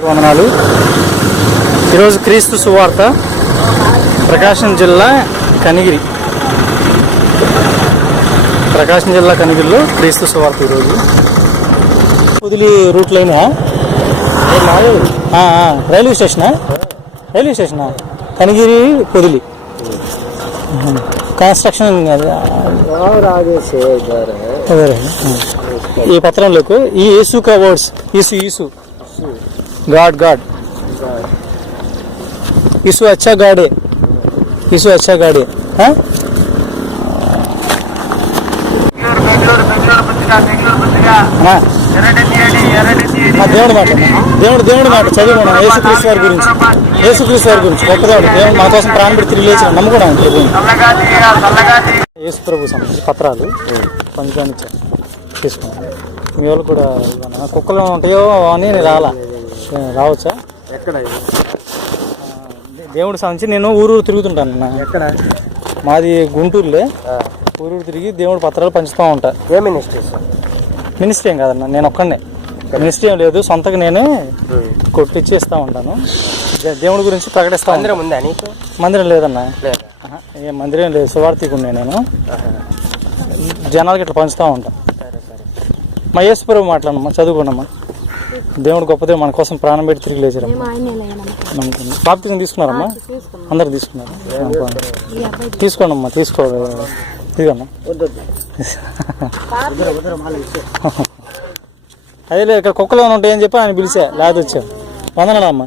వందనాలు. ఈరోజు క్రీస్తు సువార్త ప్రకాశం జిల్లా కనిగిరి. ప్రకాశం జిల్లా కనిగిరిలో క్రీస్తు సువార్త ఈరోజు. వదిలి రూట్లైనా రైల్వే స్టేషనా? రైల్వే స్టేషనా? కనిగిరి పొదిలి. కన్స్ట్రక్షన్ ఈ పత్రంలోకి? ఈ యేసుకా వర్డ్స్ ఈసు ఈసు గాడ్ గాడ్ यीशु अच्छा गार्ड है यीशु अच्छा गार्ड है हाँ? అన్నా, ఆ దేవుడి మాట అన్నా. దేవుడు దేవుడి మాట చదువుకున్నాం యేసుక్రీస్తు వారి గురించి యేసుక్రీస్తు వారి గురించి గొప్ప దేవుడు దేవుడు మా కోసం ప్రాణం పెట్టి తిరిగి లేచిన నమ్ముకున్నాం ప్రభుని యేసు ప్రభు సంబంధించి పత్రాలు పంచాన్ని తీసుకున్నాను మీ వాళ్ళు కూడా ఇవ్వనా? కుక్కలు ఉంటాయో అని నేను రాలా నేను రావచ్చా? ఎక్కడ? దేవుడి సంబంధించి నేను ఊరూరు తిరుగుతుంటాను ఎక్కడ? మాది గుంటూరులే. ఊరూరు తిరిగి దేవుడి పత్రాలు పంచుతూ ఉంటా. ఏ మినిస్ట్రీ మినిస్ట్రీ ఏం కాదన్న నేను ఒక్కనే మినిస్ట్రీ ఏం లేదు సొంతగా నేనే కొట్టిచ్చి ఇస్తూ ఉంటాను. దేవుడి గురించి ప్రకటిస్తా మందిరం ఉందా నీకు? మందిరం లేదన్న. ఏ మందిరం లేదు సువార్థికుడిని నేను. జనాలకి ఇట్లా పంచుతూ ఉంటాను మా యేసుప్రభు మాట్లాడమ్మా చదువుకోండమ్మా. దేవుడు గొప్పదే మన కోసం ప్రాణం పెట్టి తిరిగి నమ్ముతుంది బాప్తిజం తీసుకున్నారమ్మా? తీసుకున్నాం. అందరు తీసుకున్నారు? తీసుకోండి అమ్మా తీసుకో ఇదిగమ్మా. అదే లేదు ఇక్కడ కుక్కలు ఏమైనా ఉంటాయని చెప్పి ఆయన పిలిచా లేకపోతే వచ్చాం. వందనాలు అమ్మా